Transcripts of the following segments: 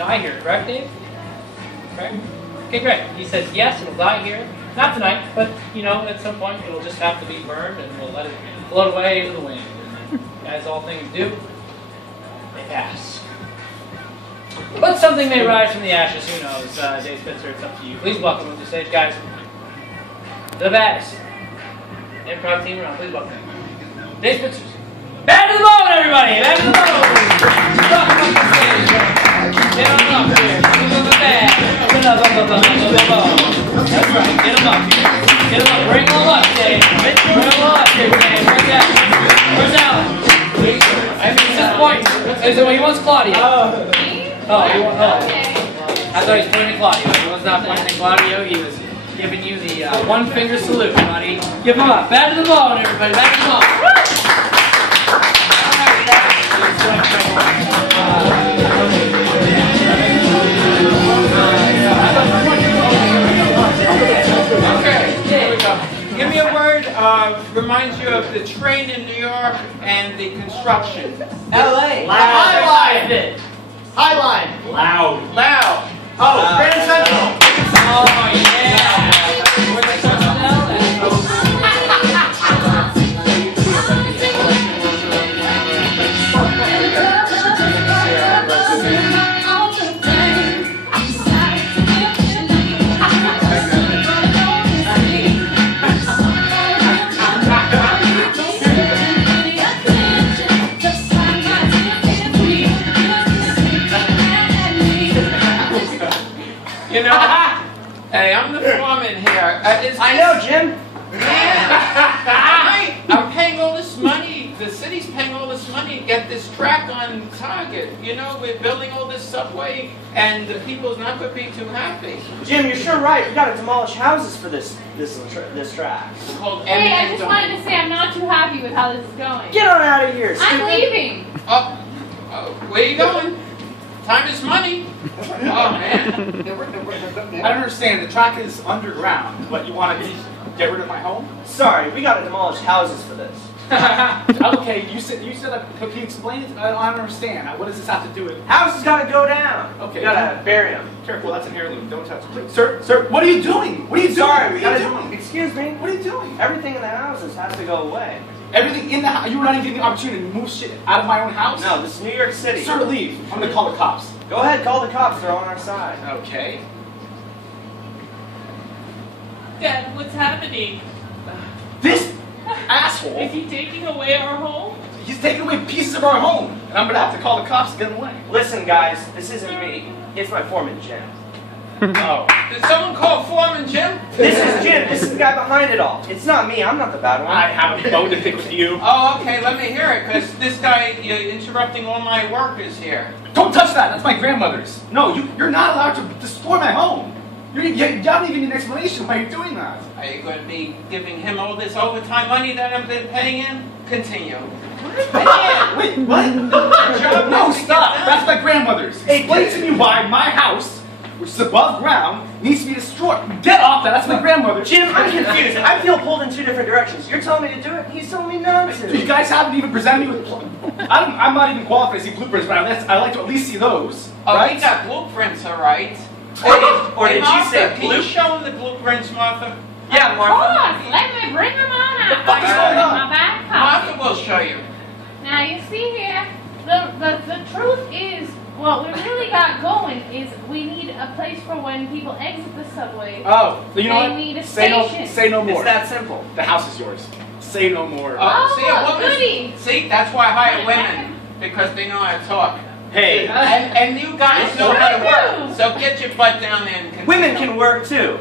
die here, correct, Dave? Correct? Okay, great. He says yes, it'll die here. Not tonight, but you know, at some point it'll just have to be burned, and we'll let it float away into the wind. And as all things do, they pass. But something may rise from the ashes. Who knows? Dave Spitzer, it's up to you. Please welcome to the stage, guys. The Bags. Improv team around. Please welcome them. Dave Spitzer. Back to the bone, everybody! Back to the bone! Welcome up to the stage. Get on up here. Give them the bag. That's right. Get them up here. Get them up. Bring them up, Dave. Bring them up here, Dave. Where's Alan? I mean, at this point, he wants Claudia. Oh, you want? Oh. I thought he was pointing at Claudio. He was not pointing at Claudio. He was giving you the one-finger salute, buddy. Give him up. Back to the bone, everybody. Back to the bone. Okay, here we go. Give me a word reminds you of the train in New York and the construction. LA. High line. High line. Loud. Loud. Oh, Grand Central. Oh, yeah. Where's the Central now? You know, hey, I'm the foreman here. I know, Jim. Man, I'm paying all this money. The city's paying all this money to get this track on target. You know, we're building all this subway, and the people's not going to be too happy. Jim, you're sure right. We got to demolish houses for this track. It's called Hey, I just wanted to say I'm not too happy with how this is going. Get on out of here, stupid. I'm leaving. Oh, where you going? Time is money. Oh, man. I don't understand. The track is underground, but you want to get rid of my home? Sorry, we got to demolish houses for this. Okay, you said that. Can you explain it? I don't understand. What does this have to do with? Houses got to go down. Okay. We got to bury them. Careful, that's an heirloom. Don't touch it. Please. Sir, what are you doing? What are you doing? Sorry, what are you doing? Excuse me. What are you doing? Everything in the houses has to go away. Everything in the house. You were not even given the opportunity to move shit out of my own house. No, this is New York City. Sir, leave. I'm gonna call the cops. Go ahead, call the cops. They're on our side. Okay. Dad, what's happening? This asshole. Is he taking away our home? He's taking away pieces of our home, and I'm gonna have to call the cops to get him away. Listen, guys, this isn't me. It's my foreman, Jim. Oh. Did someone call Foreman Jim? This is Jim. This is the guy behind it all. It's not me. I'm not the bad one. I have a bone to pick with you. Oh, okay, let me hear it, because this guy, you're interrupting all my workers here. Don't touch that. That's my grandmother's. No, you're not allowed to destroy my home. You don't even need an explanation why you're doing that. Are you going to be giving him all this overtime money that I've been paying him? Continue. Wait, what? No, stop. That's my grandmother's. Explain to me why my house, which is above ground, needs to be destroyed. Get off that. That's my grandmother. Jim, I'm confused. I feel pulled in two different directions. You're telling me to do it, and he's telling me not to. You guys haven't even presented me with. I'm not even qualified to see blueprints, but I like to at least see those. Oh, right? we got blueprints, all right. Or did you say Can you show him the blueprints, Martha? Yeah, Of Martha. course, let me bring them on out. fuck is going on? My back Martha pocket. will show you. Now you see here, the truth is, what we really got going is we need a place for when people exit the subway. Oh, you know They what? need a Say station. no more. It's that simple. The house is yours. Say no more. Oh, See, a woman. goody. See, that's why I hire women, because they know how to talk. Hey. And you guys know how to work. So get your butt down there and continue. Women can work too.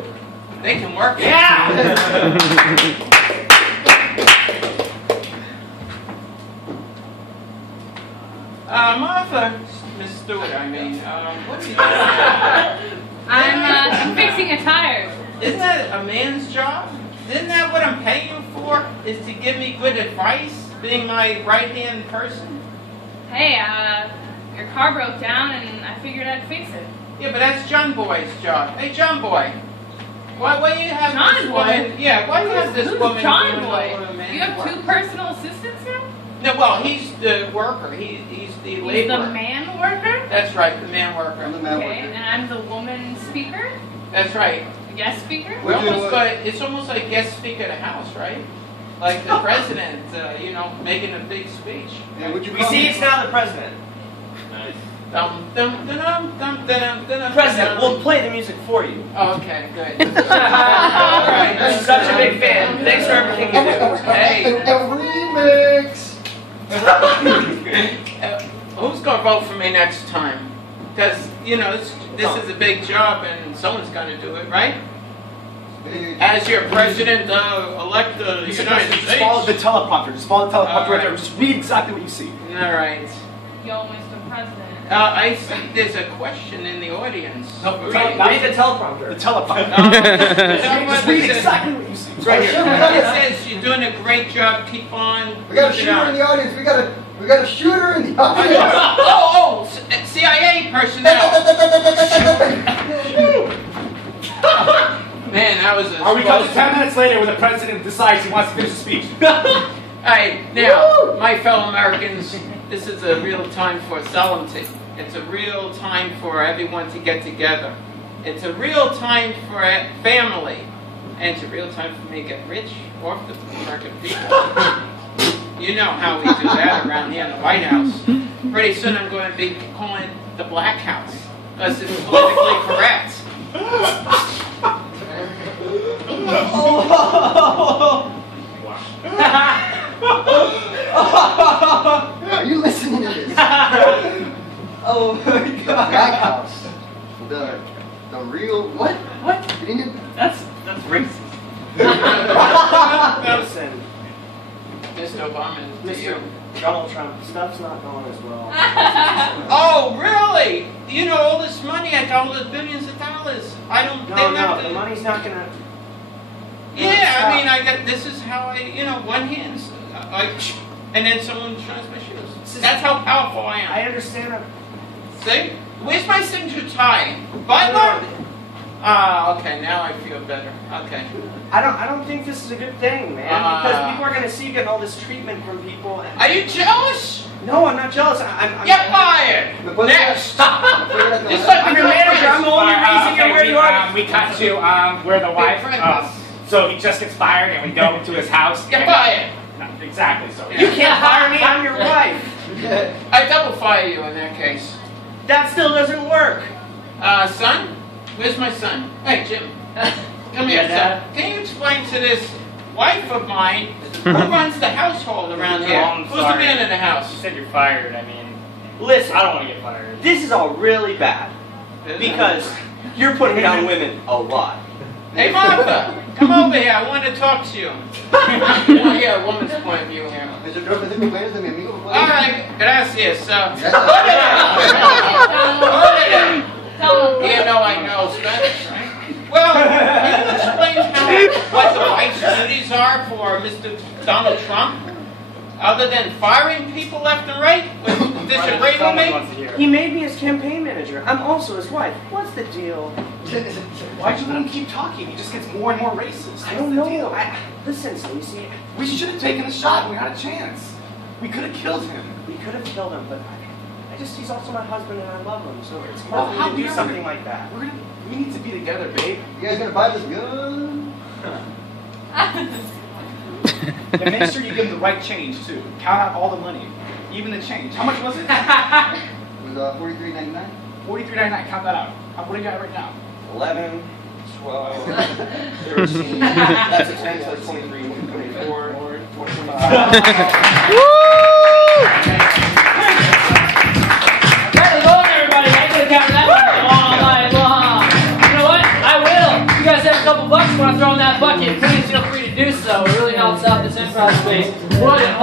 They can work. Yeah. Martha, Miss Stewart, I mean, what are you doing? I'm fixing a tire. Isn't that a man's job? Isn't that what I'm paying you for? Is to give me good advice, being my right-hand person? Hey, your car broke down and I figured I'd fix it. Yeah, but that's John Boy's job. Hey, John Boy. Why do you have John this Boy? woman? Yeah, why do you have this Who's woman John doing Boy? all the man's You have work? two personal assistants now? No, well, he's the worker. He's the He's laborer. the man man worker? That's right, the man worker. I'm the man Okay, worker. and I'm the woman speaker? That's right. The guest speaker? We almost got, it's almost like guest speaker of the house, right? Like the president, you know, making a big speech. Yeah, would you You see, it's now the president. Dum, dum, dum, dum, dum, dum, dum, President, we'll play the music for you. Okay, good. I'm such a big fan. Thanks for everything you do. Hey. remix. Who's gonna vote for me next time? Because, you know, this is a big job and someone's gonna do it, right? As your president-elect of the Just United follow the States. teleprompter. Just follow the teleprompter right there. Alright. Just read exactly what you see. All right. Yo, Mr. President. I see there's a question in the audience. No, Read tell- it. Read the teleprompter. The teleprompter. Just Just read exactly what you see. It's right It here. says you're doing a great job. Keep on. We got a keep it shooter on. in the audience. We got a shooter in the audience. Oh, CIA personnel. Man, that was a. Are we cut to 10 minutes later when the president decides he wants to finish the speech? Hey, now, my fellow Americans, this is a real time for solemnity. It's a real time for everyone to get together. It's a real time for family. And it's a real time for me to get rich off the American people. You know how we do that around here in the White House. Pretty soon I'm going to be calling it the Black House. Because it's politically correct. Are you listening to this? Oh my god. Black House. The real what? What? You didn't. That's racist. Listen, Mr. Obama, to you. Donald Trump, stuff's not going as well. Oh, really? You know, all this money, I got all the billions of dollars. I don't No, have no, to. the money's not gonna. Yeah, stop. I mean, I got, this is how I, you know, one hand, and then someone shines my shoes. That's how powerful I am. I understand that. See? Where's my signature tie? Butler? Ah, okay, now I feel better. Okay. I don't think this is a good thing, man. Because people are gonna see you getting all this treatment from people. And Are you jealous? no, I'm not jealous. I'm Get fired! Next! I'm your manager. I'm the only reason you're where you are. We cut to where the wife. Friends. So he just gets fired, and we go to his house. Get and- fired! No, exactly. So You can't fire me. I'm your wife. I double fire you in that case. That still doesn't work. Son? Where's my son? Hey, Jim. Come here, Dad. son. Can you explain to this wife of mine who runs the household around here? I'm Who's the sorry. man in the house? You said you're fired. I mean, Listen, I don't want to get fired. this is all really bad because you're putting down women a lot. Hey, Martha, come over here. I want to talk to you. I want to hear a woman's point of view here. Mr. Trump, es de cumpleaños de mi amigo. All right, gracias. Donald. You know I know Spanish, right? Well, can you explain what the wife's duties are for Mr. Donald Trump? Other than firing people left and right? Disagreeing with Someone me? wants to hear. He made me his campaign manager. I'm also his wife. What's the deal? Why'd you let him keep talking? He just gets more and more racist. I don't What's the know. deal? Listen, Stacey, We should have taken a shot. We had a chance. We could have killed him. we could have killed him, but he's also my husband and I love him, so it's Well, hard how for me to do dare something you? like that. We need to be together, babe. You guys gonna buy this gun? And make sure you give him the right change too. Count out all the money, even the change. How much was it? It was $43.99. $43.99. Count that out. What do you got right now? 11, 12, 13. That's a 10, so it's 23, 24, 25. Hey, hello everybody. I could have counted that one all night long. You know what? I will. You guys have a couple bucks when I throw in that bucket. Please feel free to do so. It really helps out this improv space. Wood and